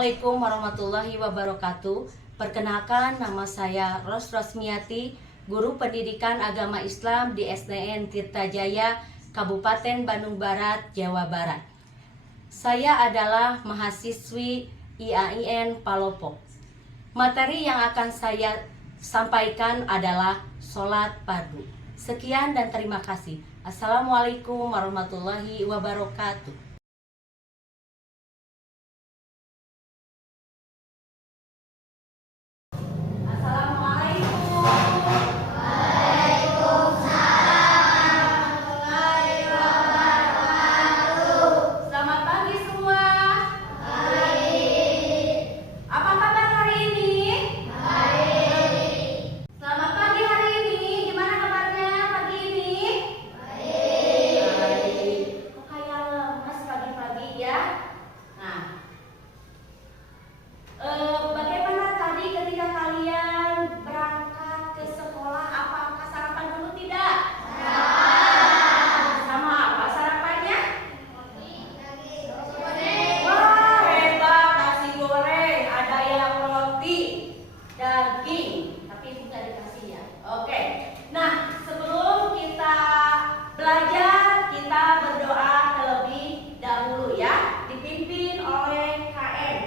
Assalamualaikum warahmatullahi wabarakatuh. Perkenalkan, nama saya Ros Rosmiati, Guru Pendidikan Agama Islam di SDN Tirta Jaya, Kabupaten Bandung Barat, Jawa Barat. Saya adalah mahasiswi IAIN Palopo. Materi yang akan saya sampaikan adalah sholat fardu. Sekian dan terima kasih. Assalamualaikum warahmatullahi wabarakatuh. Selamat pagi semua. Apa kabar hari ini? Selamat pagi hari ini. Gimana kabarnya pagi ini? Baik. Kok kayak lemas pagi-pagi ya? Nah, bagaimana tadi ketika kalian berangkat ke sekolah? Apakah sarapan dulu tidak? Sama apa sarapannya? Wah, hebat, nasi goreng, ada yang roti, daging, tapi itu nggak dikasih ya. Oke, nah sebelum kita belajar, kita berdoa terlebih dahulu ya, dipimpin oleh KM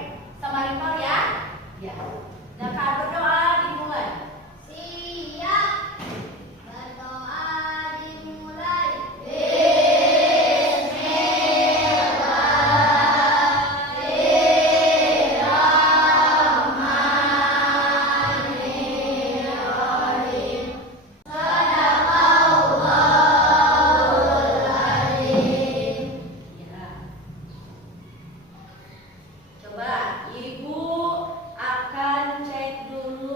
sama Rival ya. Ya, nah Kak berdoa dimulai. Siap, berdoa dimulai. Ya. Coba Ibu akan cek dulu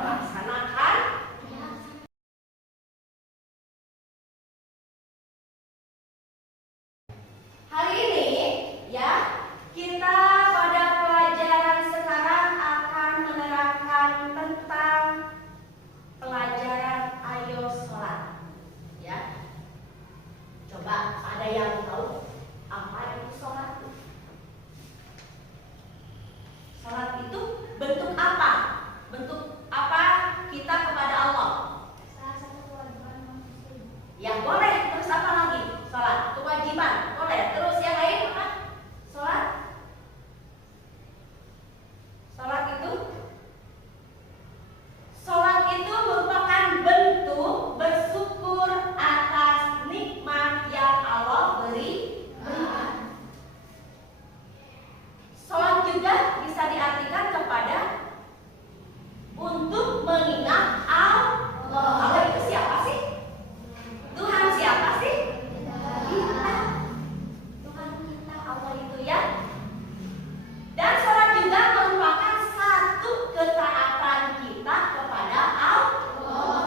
melaksanakan. Hari ini ya, kita pada pelajaran sekarang akan menerangkan tentang pelajaran ayo sholat. Ya, coba ada yang tahu apa itu sholat? Sholat itu bentuk apa? Bentuk apa kita kepada Allah? Salah satu kewajiban muslim. Ya boleh. Terus apa lagi? Sholat kewajiban. Boleh. Terus yang lain apa? Sholat. Sholat itu merupakan bentuk bersyukur atas nikmat yang Allah berikan. Sholat juga bisa diartikan kepada untuk mengingat Allah. Allah itu siapa sih? Tuhan siapa sih? Kita. Tuhan kita, Allah itu ya. Dan sholat juga merupakan satu ketaatan kita kepada Allah.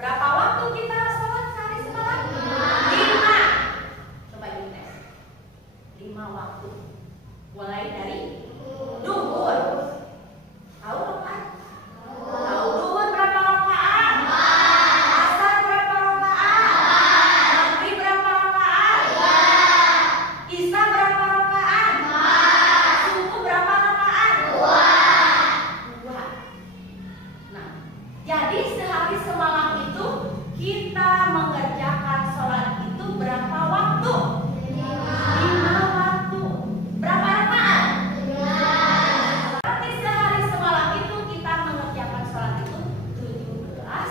Berapa waktu kita sholat sehari semalam? 5. Coba ini tes. 5 waktu. Mulai dari duhur. Tahu kan? Tahu duhur berapa rakaat? Asar berapa rakaat? Maghrib berapa rakaat? Isya berapa rakaat? Subuh berapa rakaat? 2. Nah, jadi sehari semalam itu kita mengerjakan sholat itu berapa waktu? 5 waktu. Berapa rakaat? Berarti sehari semalam itu kita mengerjakan sholat itu 17 rakaat.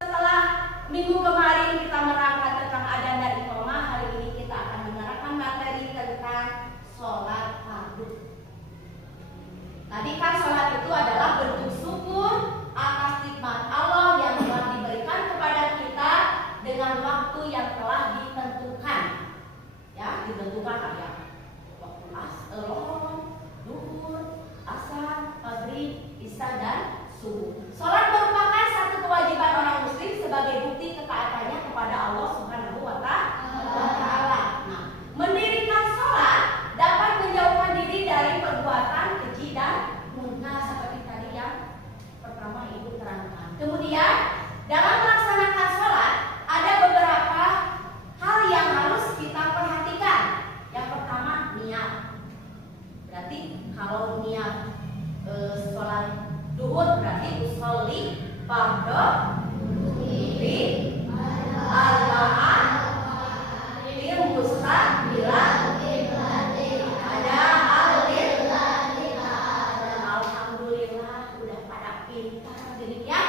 Setelah minggu kemarin kita menerangkan tentang adzan dan iqamah, hari ini kita akan menerangkan materi tentang sholat fardu. Tadi kan sholat itu adalah bentuk syukur atas nikmat Allah yang telah diberikan kepada kita dengan waktu yang telah ditentukan. Ya, ditentukan ada waktu lohor, duhur, asar, maghrib, isya dan subuh. Sholat merupakan satu kewajiban orang muslim sebagai bukti ketaatannya kepada Allah Subhanahu wa Ta'ala. Nah, mendirikan sholat dapat menjauhkan diri dari perbuatan keji dan munkar seperti tadi yang pertama Ibu terangkan. Kemudian dalam melaksanakan sholat ada beberapa hal yang harus kita perhatikan. Yang pertama niat. Berarti kalau niat sholat duhur berarti usolli fardhu fi arba'ah lil mustaqbilan ada alhamdulillah udah pada pintar demikian.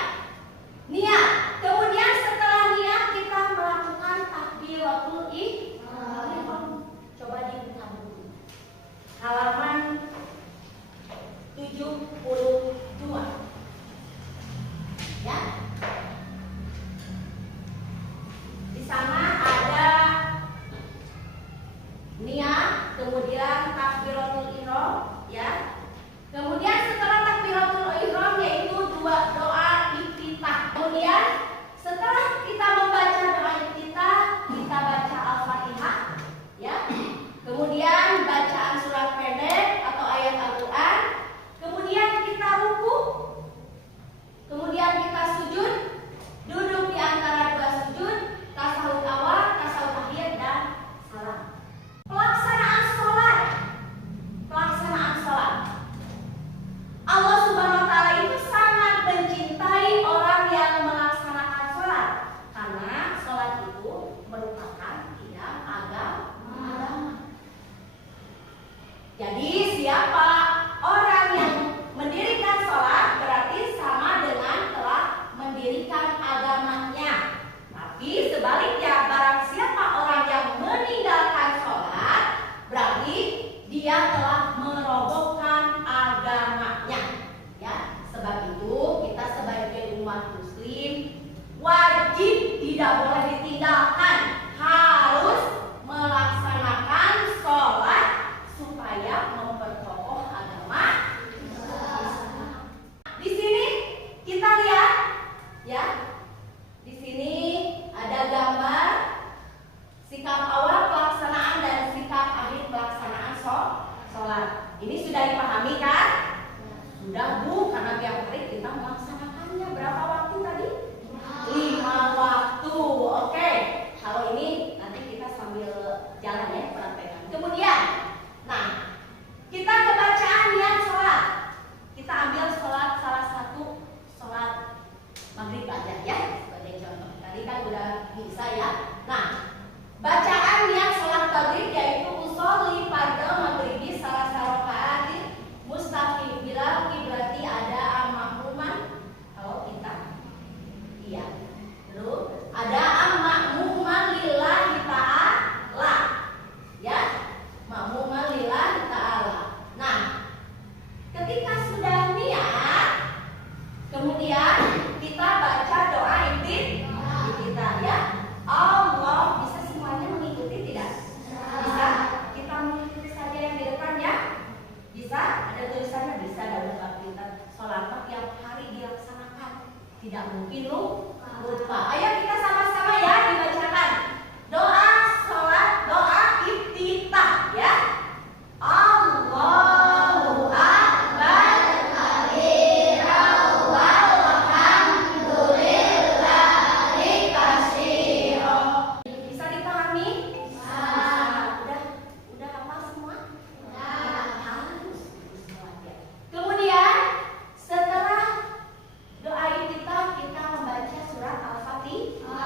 Niat. Kemudian setelah niat kita melakukan takbiratul ihram. Coba dibuka buku. Halaman 72. Ya. Di sana ada niat, kemudian takbiratul ihram, ya. Kemudian setelah takbiratul ihram yaitu doa iftitah. Kemudian setelah kita membaca doa iftitah, kita baca Al-Fatihah, ya. Kemudian bacaan surat pendek atau ayat Al-Qur'an. Kemudian kita ruku. Kemudian kita sujud, duduk di antara dua sujud, tasawuf awal, tasawuf akhir dan salam. Pelaksanaan sholat. Allah Subhanahu wa Ta'ala itu sangat mencintai orang yang melaksanakan sholat, karena sholat itu merupakan tiang agama. Jadi siapa orang yang mendirikan sholat berarti sama dengan telah mendirikan agamanya. Tapi sebaliknya, barang siapa orang yang meninggalkan sholat berarti dia telah merobohkan agamanya. Ya, sebab itu kita sebagai umat muslim wajib tidak boleh ditinggalkan, harus melaksanakan sholat supaya memperkokoh agama Islam. Di sini tiap hari kita melaksanakannya. Berapa waktu tadi? 5 waktu. Oke. Kalau ini nanti kita sambil jalan ya praktekan. Kemudian, nah, kita ke bacaan niat sholat. Kita ambil sholat salah satu sholat maghrib aja ya sebagai contoh. Tadi kan udah bisa ya. Nah, bacaan niat sholat maghrib yaitu usolli pada maghribi salah rakaat mustaqim bila berarti ada makmuman. Kalau kita iya. Lalu ada makmuman lillahi ta'ala. Ya, makmuman lillahi ta'ala. Nah, ketika sudah niat, kemudian kita baca doa inti kita ya. Allah, bisa semuanya mengikuti tidak? Bisa. Kita mengikuti saja yang di depan ya. Bisa? Ada tulisannya bisa. Dalam kita sholat tiap hari dilaksanakan. Tidak mungkin lupa. Ayo kita sama-sama ya dibacakan. Doa sholat, doa iftitah ya. Allahu Akbar kabiran walhamdulillahi katsiran. Bisa dipahami? Udah hafal semua? Harus semua ya. Kemudian setelah doa iftitah kita membaca surat Al-Fatihah.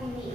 ini.